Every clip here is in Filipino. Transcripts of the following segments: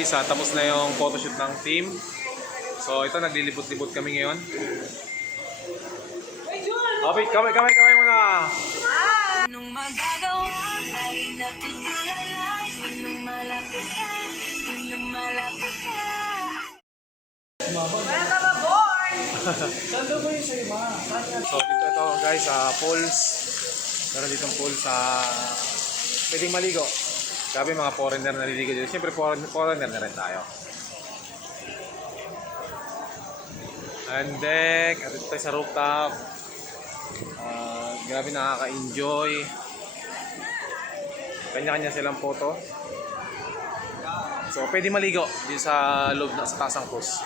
guys, tapos na yung photoshoot ng team. So ito, naglilibot-libot kami ngayon. Okay, kamay muna. Nung magagawa ay natutulala, nung malapit ka, nung malapit ka. Wala ka ba, boy? Sando mo yung sa'yo, ma? So dito ito guys, pools. Meron ditong pool sa pwedeng maligo. Sabi mga foreigner na naliligo dito. Siyempre foreigner na rin tayo. And then, ito tayo sa rooftop. Grabe nakaka-enjoy. Kanya-kanya silang photo. So pwede maligo dito sa loob na sa taas ng cruise.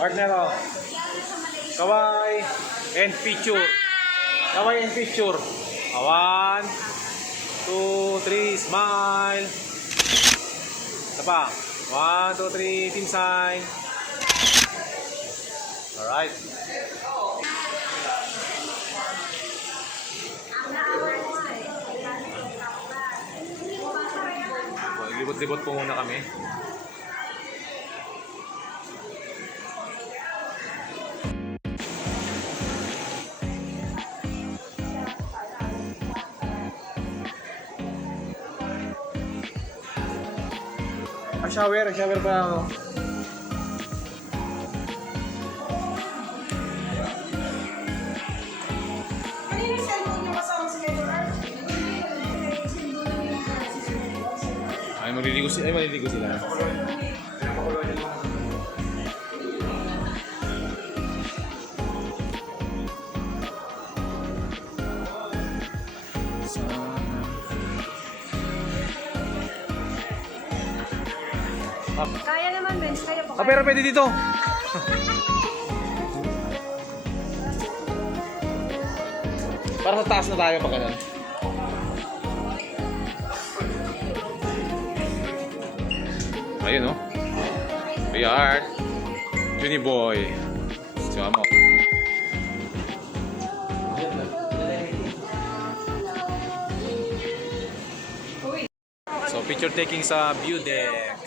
Partner, kaway and picture. Kaway and picture. 1, 2, 3, smile. Isa pa. 1, 2, 3, team sign. Alright. Libot-libot po muna kami. Shower pa ako. Maliligo sila. Kaya naman, Benz. Kaya po. Pero pwede dito. Para sa taas na tayo pag ganun. Ayun, no? We are Juniboy. Sama mo. So, picture taking sa view deck.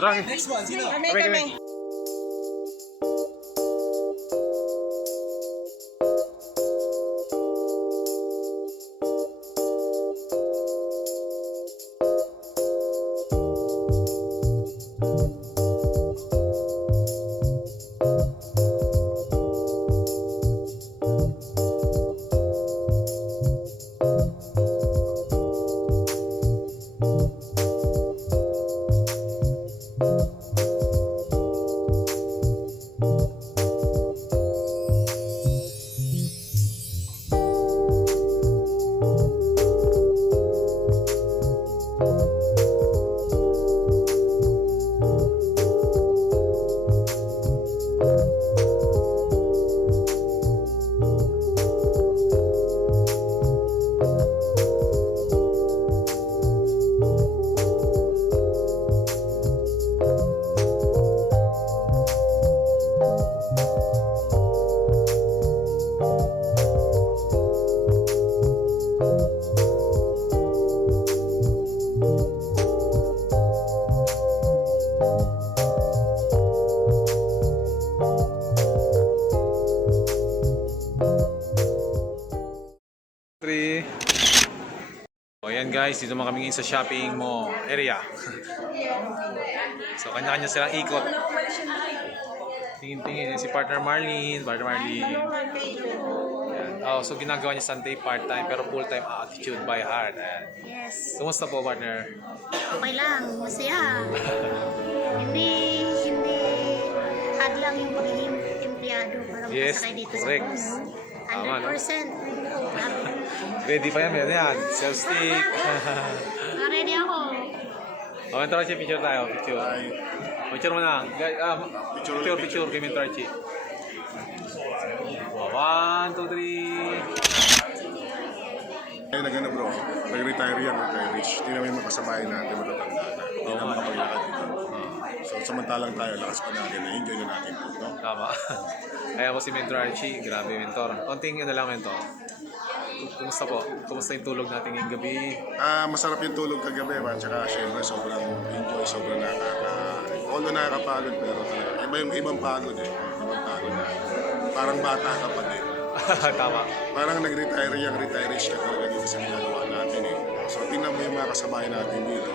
Tara, Next one, sino? kami. O yan guys, dito mga kami sa shopping mall area. So kanya-kanya silang ikot. Tingin-tingin si partner Marlene. Oh, so ginagawa niya Sunday part-time pero full-time attitude by heart. Yes. Kumusta po partner? Okay lang. Masaya. hindi hadlang yung pagiging empleyado para makasakay dito correct. sa bus. Tama, no? 100%. Ready pa yan, yan. Self-stick. Ready ako. Okay, tara siya picture tayo. Picture. Picture mo na. Picture kay Mentor Archie. 1, 2, 3. Ayun na gano'n bro, nag-retire yan, retire rich. Hindi naman yung makasabay natin matatanda na. Hindi naman makapaglakad dito. So samantalang tayo, lakas pa natin, na-enjoy na natin ito. No? Tama. Kaya ako si Mentor Archie. Grabe, Mentor. Konting ano lang, Mentor. Kumusta po? Kumusta yung tulog natin ngayong gabi? Masarap yung tulog kagabi, at saka syempre sobrang enjoy, sobrang although nakakapagod, pero talaga, iba yung ibang pagod eh. Ibang pagod na. Parang bata ka pa din. Tama. Parang nag-retire yung retire-ish ka talaga dito sa ginagawa natin eh. So tingnan mo yung mga kasabayan natin dito.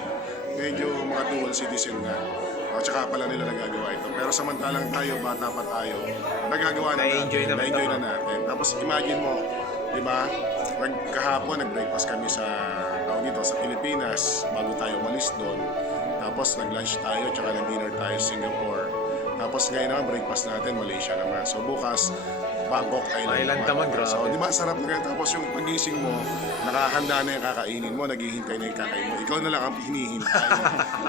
Medyo mga dual citizen na. At saka pala nila nagagawa ito. Pero samantalang tayo, bata pa tayo, nagagawa na Na-enjoy naman na-enjoy ito. na natin. Tapos imagine mo, di ba, kahapon nag-breakfast kami sa tao dito sa Pilipinas bago tayo umalis doon. Tapos nag-lunch tayo, tsaka nag-dinner tayo sa Singapore. Tapos ngayon naman, breakfast natin, Malaysia naman. So bukas, Bangkok, Thailand naman, grabe. So di ba, sarap na ganyan. Tapos yung pagising mo, nakahanda na yung kakainin mo, naghihintay na yung kakainin mo. Ikaw na lang ang hinihintay.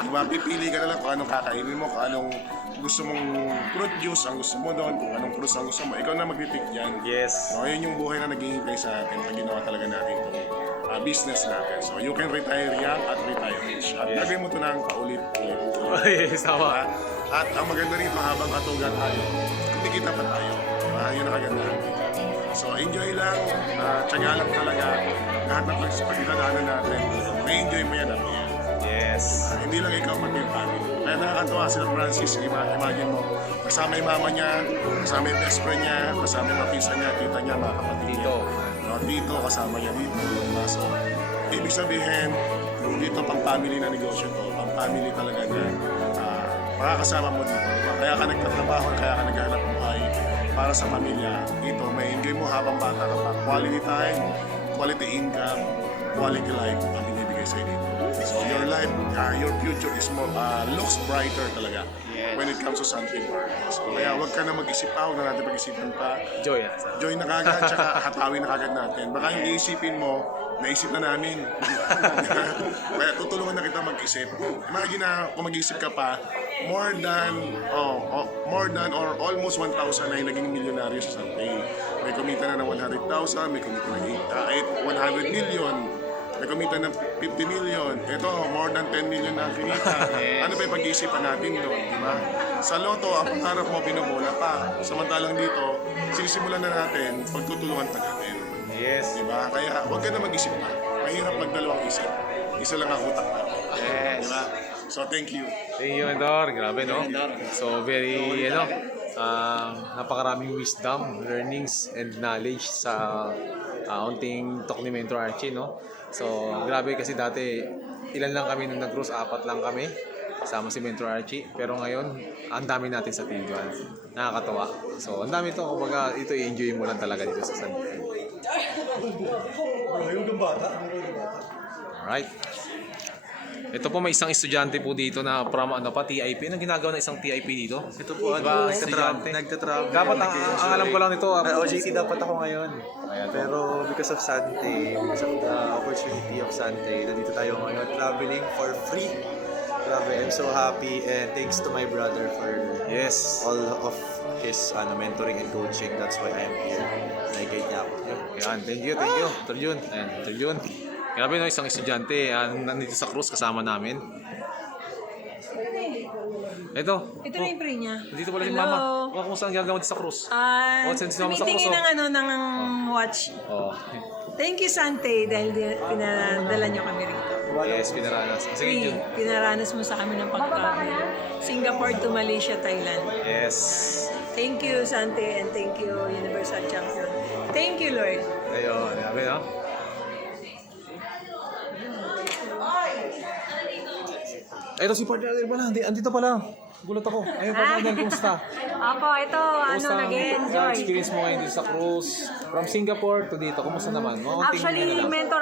Di ba, pipili ka na lang kung anong kakainin mo, kung anong gusto mong fruit juice ang gusto mo doon, kung anong fruits ang gusto mo. Ikaw na magpipick yan. Yes. So, yun yung buhay na naghihintay sa atin pag ginawa talaga natin itong business natin. So, you can retire young at retire rich. At Yes. lagay mo ito ng paulit-ulit. Yes, tama. At ang maganda rito, habang katugan tayo, kumikita pa tayo. Yun ang kagandahan. So, enjoy lang. Tiyaga lang talaga. Lahat ng pagdadaanan natin, na-enjoy mo yan at yan. Yes. Hindi lang ikaw, pati yung family. Kaya nakakatawa sila Francis, imagine mo, kasama yung mama niya, kasama yung best friend niya, kasama yung mapisa niya, tita niya, mga kapatid niya. Tito. No, dito, kasama niya dito. Diba? So, ibig sabihin, dito pang family na negosyo to, pang family talaga na makakasama mo dito. Diba? Kaya ka nagtatrabaho, kaya ka naghahanap buhay para sa pamilya. Dito, may enjoy mo habang bata ka pa. Quality time, quality income, quality life ang binibigay sa'yo dito. So your life, your future is more, looks brighter talaga when it comes to something. So kaya huwag ka na mag-isip pa, huwag na natin pag-isipan pa. Joy. Joy na kagad, tsaka hatawin na kagad natin. Baka yung iisipin mo, naisip na namin. Kaya tutulungan na kita mag-isip. Imagine na kung mag-isip ka pa, more than or almost 1,000 na yung naging milyonaryo sa Sunday. May kumita na ng 100,000, may kumita na ng 100 million. May kumita ng 50 million. Ito, more than 10 million na ang kinita. Ano ba yung pag-iisipan natin doon, di ba? Sa loto, ang pangarap mo, binubola pa. Samantalang dito, sinisimulan na natin, pagtutulungan pa natin. Yes. Di ba? Kaya huwag ka na mag-isip pa. Mahirap magdalawang isip. Isa lang ang utak natin. Yes. Di ba? So, thank you. Thank you, Mentor. Grabe, no? So, very, napakaraming wisdom, learnings, and knowledge sa unting talk ni Mentor Archie, no? So, grabe kasi dati, ilan lang kami nung nag-cruise, 4 lang kami. Kasama si Mentor Archie. Pero ngayon, ang dami natin sa team Juan. Nakakatawa. So, ang dami ito. Kumbaga, ito i-enjoy mo lang talaga dito sa San Miguel. Alright. Ito po may isang estudyante po dito na from TIP. Anong ginagawa ng isang TIP dito? Ito po, Diba, estudyante? nagtatravel. Dapat ang alam ko lang nito. OJT dapat ako ngayon. Pero because of Sante, because of the opportunity of Sante, nandito tayo ngayon traveling for free. Grabe, I'm so happy and thanks to my brother for Yes. all of his mentoring and coaching. That's why I'm here. Nag-guide niya ako. Yan, thank you. Dr. Jun. Ayan, Dr. Jun. Grabe no, isang estudyante. Nandito sa cruise kasama namin. Ito. Ito na yung pre niya. Nandito pala si Hello. Mama. Kumusta ang gagawin sa cruise? Since mama sa tumitingin puso. ng watch. Oh. Thank you, Sante, dahil pinadala niyo kami rito. Yes, pinaranas. Sige, Jun. Pinaranas mo sa amin ng pagkain. Singapore to Malaysia, Thailand. Yes. Thank you, Sante, and thank you, Universal Champion. Thank you, Lord. Ayun, grabe no? Ito si partner pala. Andito pala. Gulat ako. Ayun, partner, kumusta? Apo, ito, Kumusta ang nag-enjoy. experience mo ngayon dito sa cruise? From Singapore to dito, kumusta naman? Actually, mentor,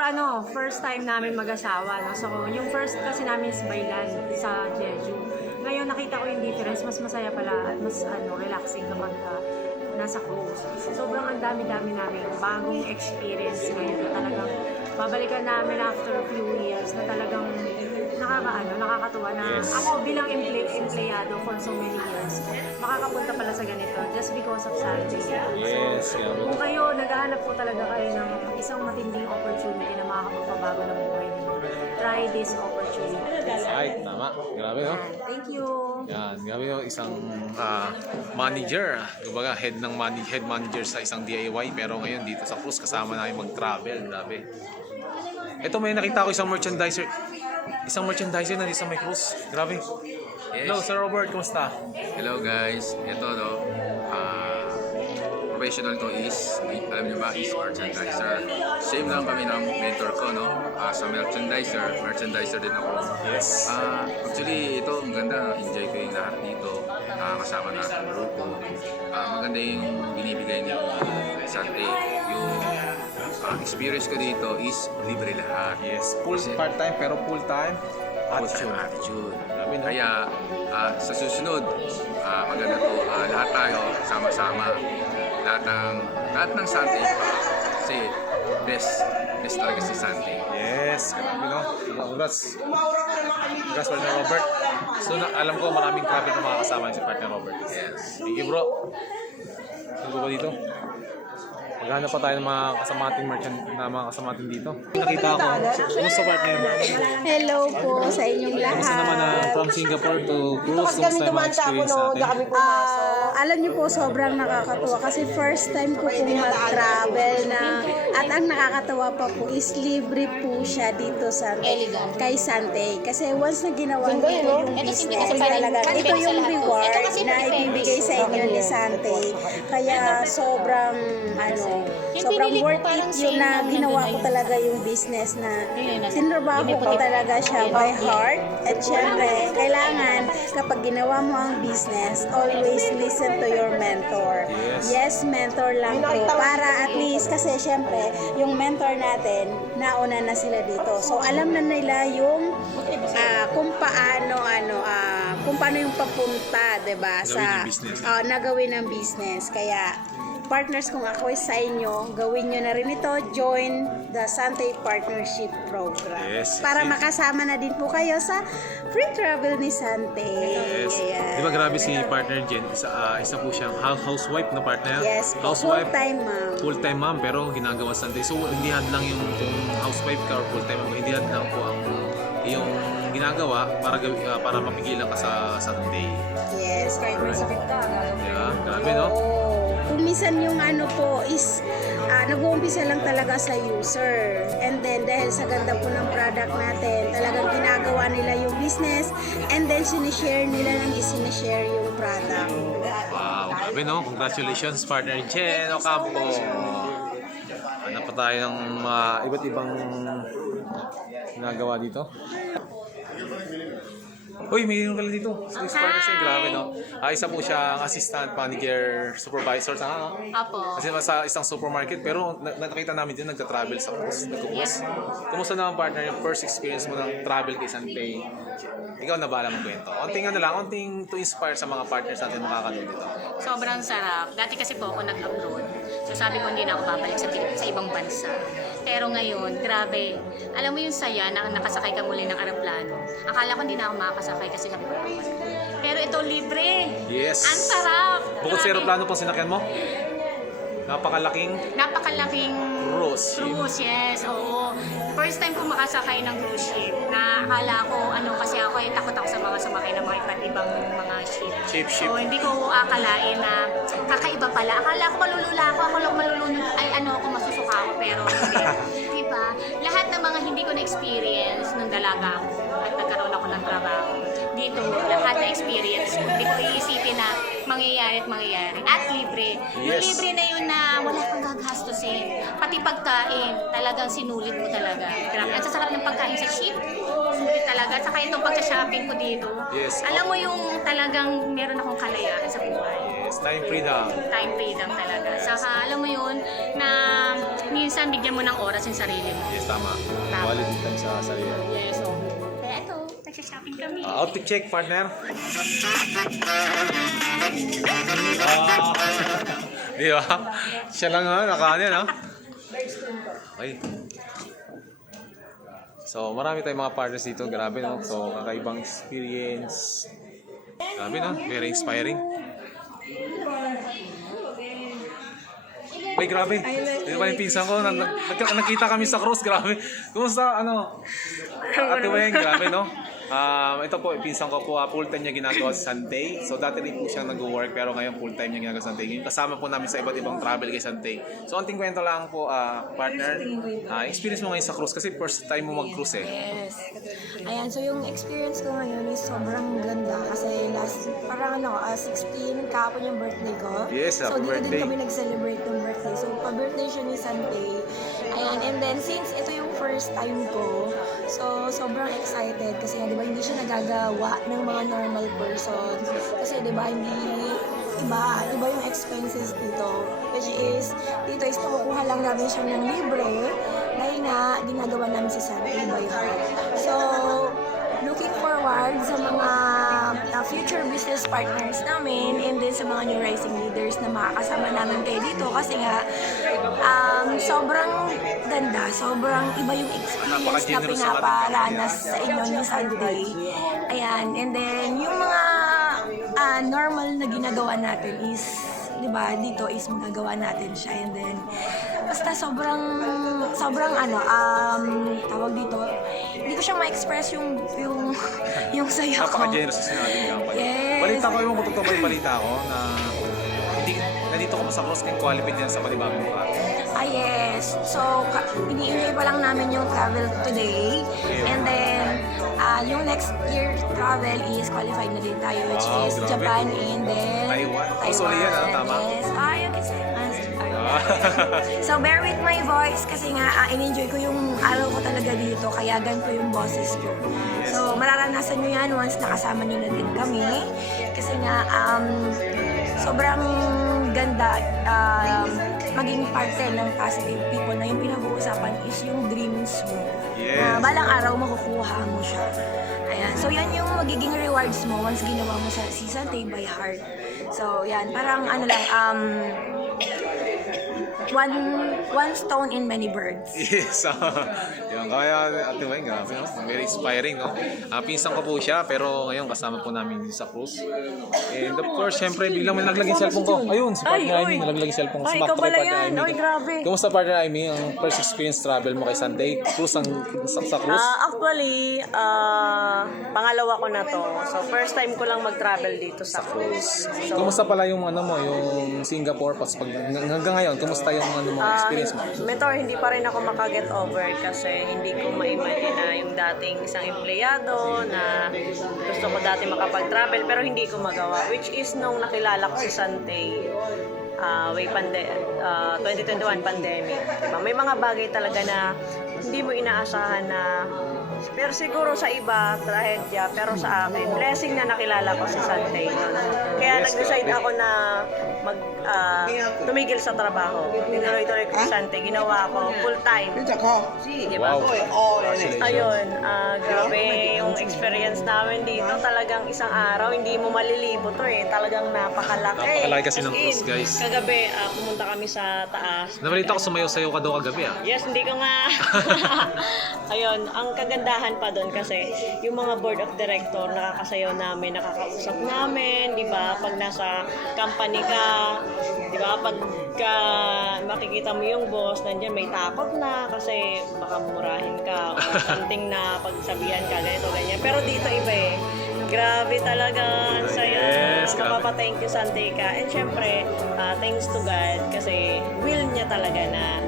first time namin mag-asawa. No? So, yung first kasi namin is Bailan sa Jeju. Ngayon, nakita ko yung difference. Mas masaya pala at mas relaxing kapag nasa cruise. Sobrang ang dami-dami namin bagong experience ngayon na talagang babalikan namin after a few years na talagang nakakatuwa na ako bilang empleyado for so many years, makakapunta pala sa ganito just because of Sunday. Yes, grabe. Kung kayo, naghahanap po talaga kayo ng isang matinding opportunity na makakapagpabago ng buhay niyo, try this opportunity. Ay, tama. Grabe, no? Thank you. Yan, grabe yung isang manager. Kumbaga, head manager sa isang DIY. Pero ngayon dito sa cruise, kasama namin mag-travel. Grabe. Ito, may nakita ko isang merchandiser. Isang merchandiser na sa may cruise. Grabe. Hello, Sir Robert. Kumusta? Hello guys, ito no, professional ko is, alam niyo ba, is merchandiser. Same lang kami ng mentor ko, no? Sa merchandiser din ako. Yes. Actually, ito, maganda, enjoy ko yung lahat dito. Kasama natin ang grupo. Maganda yung binibigay niyo Sunday. Yung experience ko dito is libre lahat. Yes. Full part-time pero full-time attitude. Attitude. Grabe, no? Kaya sa susunod, maganda to, lahat tayo sama-sama. Lahat ng Sunday. Kasi best talaga si Sunday. Yes. Grabe, no? Congrats. Congrats, partner Robert. So, alam ko maraming travel na makakasama si partner Robert. Yes. Thank you, bro. Sino ba dito? Maghanap pa tayo ng mga kasama natin dito. Nakita ko. Kumusta partner? Hello po sa inyong lahat. Kumusta naman from Singapore to cruise? Kumusta yung mga experience natin? Alam niyo po, sobrang nakakatuwa kasi first time ko po mag-travel na at ang nakakatawa pa po is libre po siya dito sa kay Sante. Kasi once na ginawa niyo po yung business, talaga, ito yung reward na ibibigay sa inyo ni Sante. Kaya sobrang sobrang worth it yun na ginawa ko talaga yung business na sinurbaho ko talaga siya by heart. At syempre, kailangan kapag ginawa mo ang business, always listen to your mentor. Yes, mentor lang po. Para at least, kasi syempre, yung mentor natin, nauna na sila dito. So, alam na nila yung kung paano yung papunta, 'di ba? Sa nagawin ng business. Kaya partners, kung ako ay sa inyo, gawin nyo na rin ito, join the Sante Partnership Program. Yes. Para makasama na din po kayo sa free travel ni Sante. Yes. Ayan. Di ba grabe si partner Jen? Isa po siyang housewife na partner. Yes, Housewife. full-time ma'am. Full-time mom pero ginagawa Sunday. So hindi hadlang yung kung housewife ka or full-time mom, hindi hadlang po ang yung ginagawa para mapigilan ka sa Sunday. Yes. Kahit may sakit ka, Yeah, grabe no? Kung minsan yung po is nag-uumpisa lang talaga sa user. And then dahil sa ganda po ng product natin, talagang ginagawa nila yung business and then sinishare nila yung product. Wow, grabe no? Congratulations partner Jen Ocampo. Hanap pa tayo ng mga iba't ibang ginagawa dito. Uy, may pala dito. So, partner siya, grabe, no? Isa po siya assistant manager supervisor. Tama, no? Apo. Kasi sa isang supermarket, pero nakita namin din nagka-travel sa cruise. Nagka-cruise. Kumusta naman, partner, yung first experience mo ng travel kay Sante? Ikaw na bala magkwento. Konting to inspire sa mga partners natin makakanood dito. Sobrang sarap. Dati kasi po ako nag-abroad. So sabi ko hindi na ako babalik sa ibang bansa. Pero ngayon, grabe. Alam mo yung saya na nakasakay ka muli ng aeroplano. Akala ko hindi na ako makakasakay kasi sabi ko naman. Pero ito libre. Yes. Ang sarap. Bukod sa Grabe. aeroplano pang sinakyan mo, napakalaking Cruise, yes, oo. First time ko makasakay ng cruise ship na akala ko, kasi ako ay takot ako sa mga sumakay ng mga iba't ibang mga ship. Ship. So, hindi ko akalain na kakaiba pala. Akala ko malulula ako lang malulunod, ako masusuka ako, pero hindi. Diba? Lahat ng mga hindi ko na-experience nung dalaga ako at nagkaroon ako ng trabaho. Dito, lahat na experience ko. Hindi ko iisipin na mangyayari at mangyayari. At libre. Yung Yes. libre na yun na wala kang gagastusin. Pati pagkain, talagang sinulit mo talaga. Grabe. Ang sasarap ng pagkain sa ship. Sulit talaga. Saka itong pagsa-shopping ko dito. Yes. Alam mo yung talagang meron akong kalayaan sa buhay. Yes, time freedom. Time freedom talaga. Saka alam mo yun na minsan bigyan mo ng oras yung sarili mo. Yes, tama. Quality time sa sarili. Yes, so. Kaya ito, nagsha-shopping kami. Outfit check, partner. Di ba? Siya lang ha, nakaano yan ha. Okay. So, marami tayong mga partners dito. Grabe, no? So, kakaibang experience. Grabe, no? Very inspiring. Ay, grabe. Dito pa yung pinsan ko. Nakita kami sa cruise. Grabe. Kumusta, ano? Ate Weng, grabe, no? Ito po, pinsan ko po, full-time niya ginagawa sa Santay. So, dati rin po siyang nag-work, pero ngayon full-time niya ginagawa sa Santay. Yung kasama po namin sa iba't ibang travel kay Santay. So, anting kwento lang po, partner, experience mo ngayon sa cruise kasi first time mo mag-cruise eh. Yes. Ayan, so yung experience ko ngayon is sobrang ganda kasi parang 16 kahapon yung birthday ko. Yes, so happy dito birthday. din kami nag-celebrate ng birthday. So pa-birthday siya ni Sante. Ayan, and then since ito yung first time ko, so sobrang excited kasi nga, di ba, hindi siya nagagawa ng mga normal person. Kasi di ba, iba yung expenses dito. Which is, dito is nakukuha lang namin siya ng libre dahil nga ginagawa namin si Sante by heart. So, looking forward sa mga future business partners namin and then sa mga new rising leaders na makakasama namin kayo dito kasi nga sobrang ganda, sobrang iba yung experience na pinaparanas sa inyo ni Sante. Ayan, and then yung mga normal na ginagawa natin is, di ba, dito is magagawa natin siya, and then basta sobrang tawag dito, hindi ko siya ma-express yung saya ko. Napaka-generous sa ating company. Yes. Balita ko, yung totoo ba yung balita ko na nandito ko sa cruise kayong qualified yan sa panibagong travel. Yes. So, ini-enjoy pa lang namin yung travel today. And then, yung next year travel is qualified na din tayo, which Wow, is grabe. Japan and then Taiwan. Sorry yan, tama? Yes. You can say So, bear with my voice kasi nga, in-enjoy ko yung araw ko talaga dito, kaya ganito yung boses ko. So, mararanasan nyo yan once nakasama nyo na din kami. Kasi nga, sobrang ganda maging parte ng positive people na yung pinag-uusapan is yung dreams mo. Yes. Na balang araw makukuha mo siya. Ayan. So, yan yung magiging rewards mo once ginawa mo sa si Sante by heart. So, yan. Parang one stone in many birds. Yes. Yun, kaya Ate Weng, grabe, no? Very inspiring, no? Pinsan ko po siya, pero ngayon kasama po namin sa cruise. And of course, syempre, biglang may nalaglag yung cellphone ko. Ayun, si partner Amy, nalaglag yung cellphone ko. Ay, Smack ikaw to kay pala partner yan. Amy. Ay, grabe. Kumusta partner Amy, ang first experience travel mo kay Sante? Cruise sa cruise? Actually, pangalawa ko na to. So, first time ko lang mag-travel dito sa cruise. So, Kumusta pala yung yung Singapore hanggang ngayon, kumusta yung experience mo? Mentor, hindi pa rin ako makaget over kasi hindi ko ma-imagine na yung dating isang empleyado na gusto ko dati makapag-travel pero hindi ko magawa. Which is nung nakilala ko si Sante, 2021 pandemic. Diba? May mga bagay talaga na hindi mo inaasahan na, pero siguro sa iba, trahedya, pero sa akin, blessing na nakilala ko si Sante. Kaya nag-decide ako na tumigil sa trabaho. Tinuloy-tuloy ko si Sante. Ginawa ko full-time. Diba? Wow. Ayun, grabe yung experience namin dito. Talagang isang araw, hindi mo malilibo to eh. Talagang napakalaki. Napakalaki kasi ng As in, cruise, guys. Kagabi, pumunta kami sa taas. Nabalita ko sumayaw-sayaw ka daw kagabi Yes, hindi ko nga. Ayun, ang kagandahan pa doon kasi yung mga board of director nakakasayaw namin, nakakausap namin, di ba? Pag nasa company ka, di ba? Pag makikita mo yung boss, nandiyan may takot na kasi baka murahin ka o something na pagsabihan ka, ganito, ganyan. Pero dito iba eh. Grabe talaga, ang saya. Yes, grabe. Mapapa-thank you Sante ka. And syempre, thanks to God kasi will niya talaga na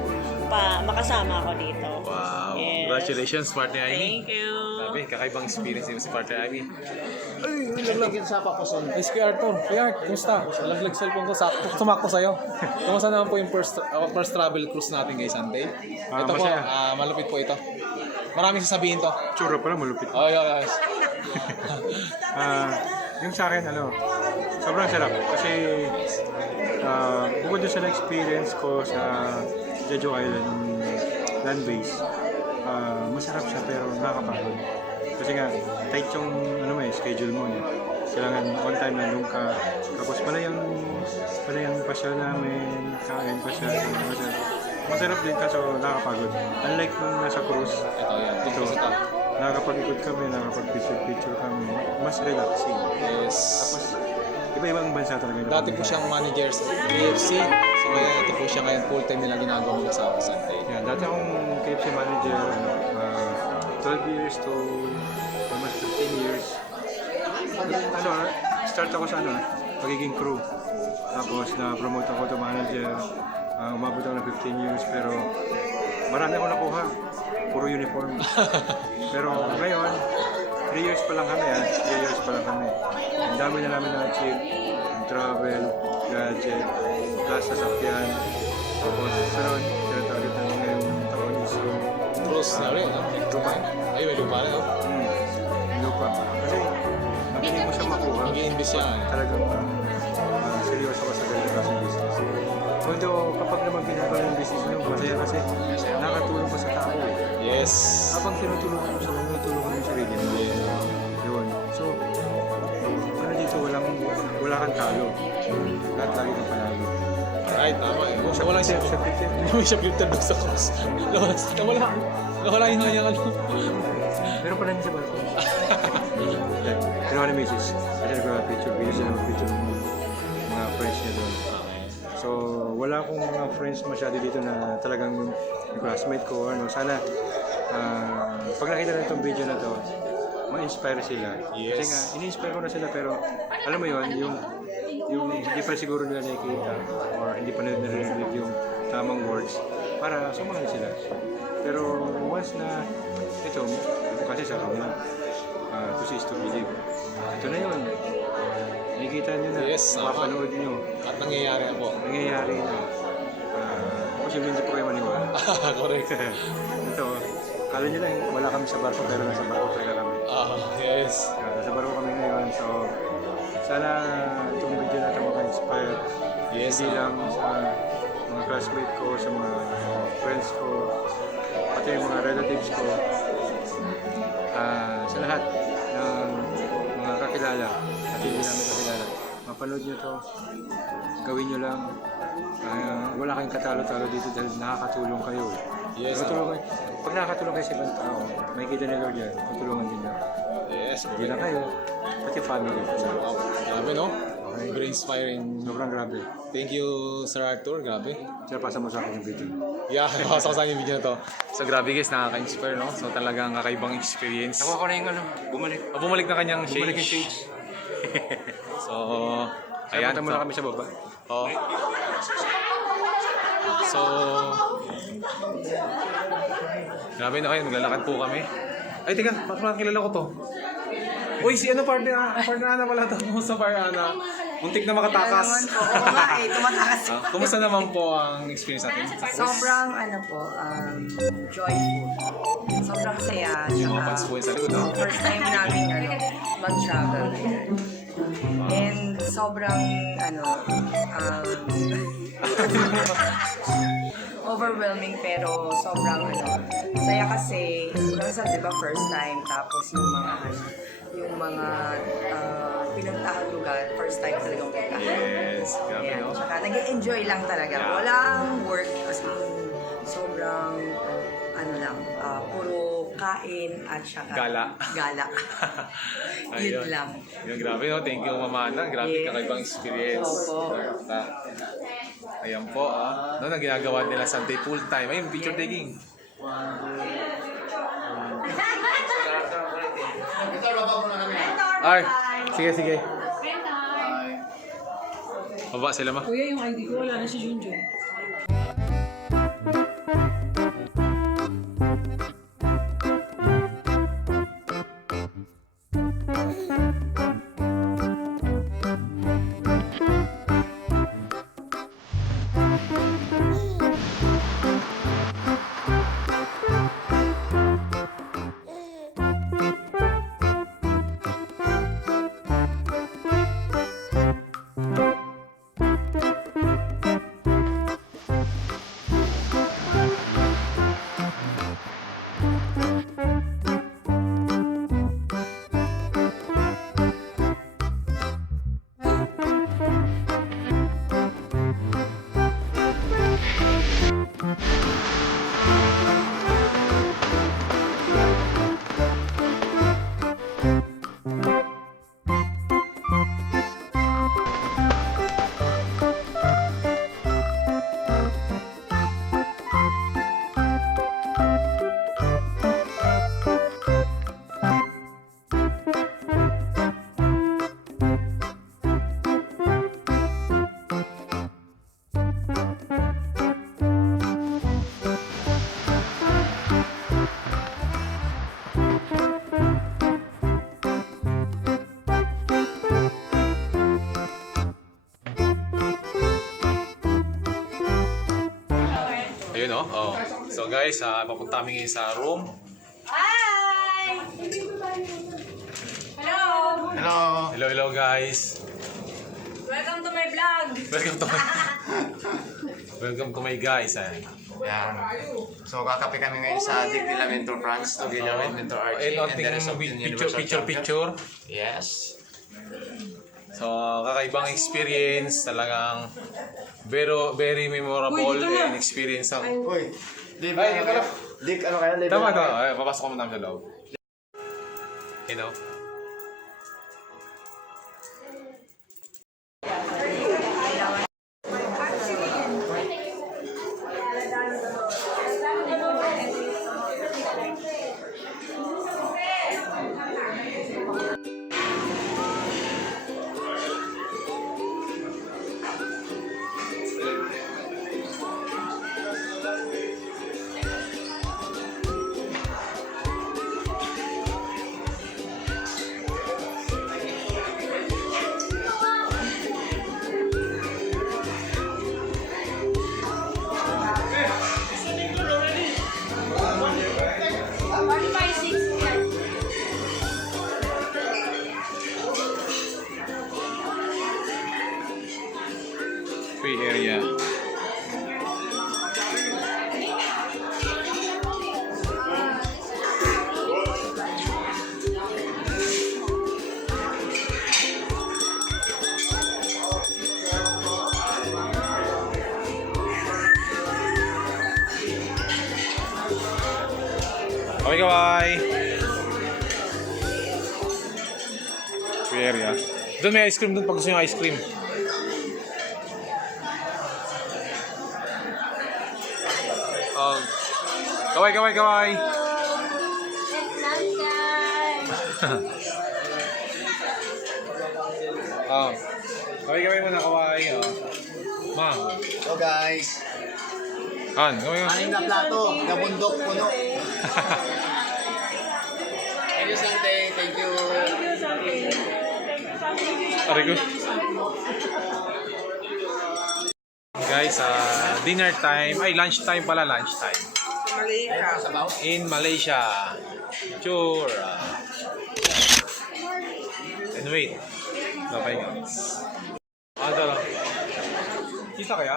makasama ako dito. Wow. Yes. Congratulations, partner Amy. Thank you. Grabe, kakaibang experience din si partner Amy. Ay, nalaglag sa pa ko son. Ay, Kuya Arthur. Kuya Art, kumusta? Nalaglag cellphone ko, sumakto sa'yo. Kumusta naman po yung first travel cruise natin kay Sante? Ito po, malupit po ito. Maraming sasabihin to. Tsura pala, malupit. Oh, yeah. Yung sa akin, sobrang sarap. Kasi, bukod doon sa na-experience ko sa Jeju Island, land base, masarap siya pero nakakapagod. Kasi nga, tight yung schedule mo. Kailangan on time nandun ka. Tapos pala yung pasyal namin, kain pasyal. masarap din kaso nakakapagod. Unlike nung nasa cruise, Ito, yan. ito, nakakapag-ikot kami, nakakapag-picture kami, mas relaxing. Yes. Tapos, iba-ibang bansa talaga. yung Dati po siyang manager sa KFC. So kaya ito po siya ngayon full-time nila ginagawa mag-asawa sa Sante. Yan, dati akong KFC manager, 12 years to almost 15 years. Ano, start ako sa pagiging crew. Tapos na-promote ako to manager. Umabot ako ng 15 years pero marami ako nakuha. Puro uniform. Pero ngayon, 3 years pa lang kami 3 years pa lang kami. Ang dami na namin na-achieve. Travel, gadget, plus sasakyan. Tapos sunod, tinatarget namin ngayong taon is yung Cruise na rin, no? lupa. Ay, may lupa na, no? Yung lupa. Kasi, mabilis mo siya makuha. Nag-i-invest siya. Talagang seryoso ka sa ganito klaseng business. Although, kapag naman ginagawa yung business mo, masaya kasi nakatulong ka sa tao. Yes. Habang tinutulungan mo sila, tinutulungan mo sa sarili mo. Yun. So, ano dito, wala kang talo. Lahat lagi kang panalo. Right, tama eh. Sa Nawala siya. sa picture. Nawala siya filter doon sa cruise. Nawala yung kanyang ano. Meron pala niya sa barko. Kinuha ni Mrs. Kasi nagpa-picture, video sila mag-picture ng mga friends niya doon. So, wala akong mga friends masyado dito na talagang yung classmate ko. Sana, pag nakita na itong video na to, ma-inspire sila. Yes. Kasi nga, ini-inspire ko na sila pero alam mo yun, yung hindi pa siguro nila nakikita or hindi pa nila narinig yung tamang words para sumahan sila. Pero once na ito kasi sa kanila, to see is to believe. Ito na yun. Nakikita nyo na, Yes, mapanood nyo. At nangyayari na po. Nangyayari na. Posible hindi po kayo maniwala. Correct. Ito, kala nyo lang wala kami sa barko pero nasa barko talaga kami. Yes. Nasa barko kami ngayon. So, sana itong video na ito maka-inspire. Yes, Hindi lang sa mga classmates ko, sa mga friends ko, pati yung mga relatives ko. Sa lahat ng mga kakilala at hindi namin kakilala. Mapanood nyo to, gawin nyo lang. Wala kayong katalo-talo dito dahil nakakatulong kayo. Yes, pag nakakatulong kayo sa ibang tao, makikita ni Lord yan, tutulungan din niya. Yes. Hindi lang kayo, pati family. Grabe, no? Very inspiring. Sobrang grabe. Thank you, Sir Arthur. Grabe. Sir, pasa mo sa akin yung video. Yeah, nakasa ko sa yung video na to. So grabe guys, nakaka-inspire, no? So talagang kakaibang experience. Nakuha ko na yung bumalik. Bumalik na kanyang shade. Bumalik yung shades. So, Ayan, ayan. punta muna kami sa baba. Oh. So, grabe na kayo, maglalakad po kami. Ay, teka, makakilala ko to. Uy, si ano, partner Ana pala to. Kumusta, partner Ana? Muntik na makatakas. Oo nga eh, tumatakas. Kumusta naman po ang experience natin? Sobrang joyful. Sobrang saya. Yung mga fans po yun sa likod, no? First time namin mag-travel here. And sobrang overwhelming pero sobrang saya kasi minsan 'di ba first time tapos yung mga pinuntahan lugar first time talagang puntahan. Yes, grabe, Ayan, no? tsaka nag-enjoy lang talaga. Yeah. Walang work as in sobrang puro kain at saka Gala. Yun lang. Yun, grabe, no? Thank you, Mama Ana. Grabe, Yes. kakaibang experience. Opo. Ayan po, no, na ginagawa nila Sunday full time. Ayun, picture taking. Ay, sige. Baba sila, ma. Kuya, yung ID ko, wala na si Junjun. So guys, papunta kami ngayon sa room. Hi! Hello! Hello! Hello guys. Welcome to my vlog! Welcome to my guys. Yan. So, kakape kami ngayon sa Dick Villamentro, France, to Villamentro Archie, and the rest of the Universal Champion. Picture. Yes. So, kakaibang experience. Talagang very memorable and experience ang... Uy, Dick, Ay, ano kayo? Dick, ano kayo? Level Tama ano kayo? to. Papasok ko muna sa loob. You know? Free area. Okay, bye. Free area. Doon may ice cream doon pag gusto nyo ice cream. Kaway. Kaway muna, kaway. Ma. So, guys. Kaway. Anim na plato, na bundok puno. Thank you, Sante. Thank you. Arigo. Guys, dinner time. Ay, lunch time pala, lunch time. In Malaysia. Sure. And wait. Babay nga. Ito lang. Kita kaya?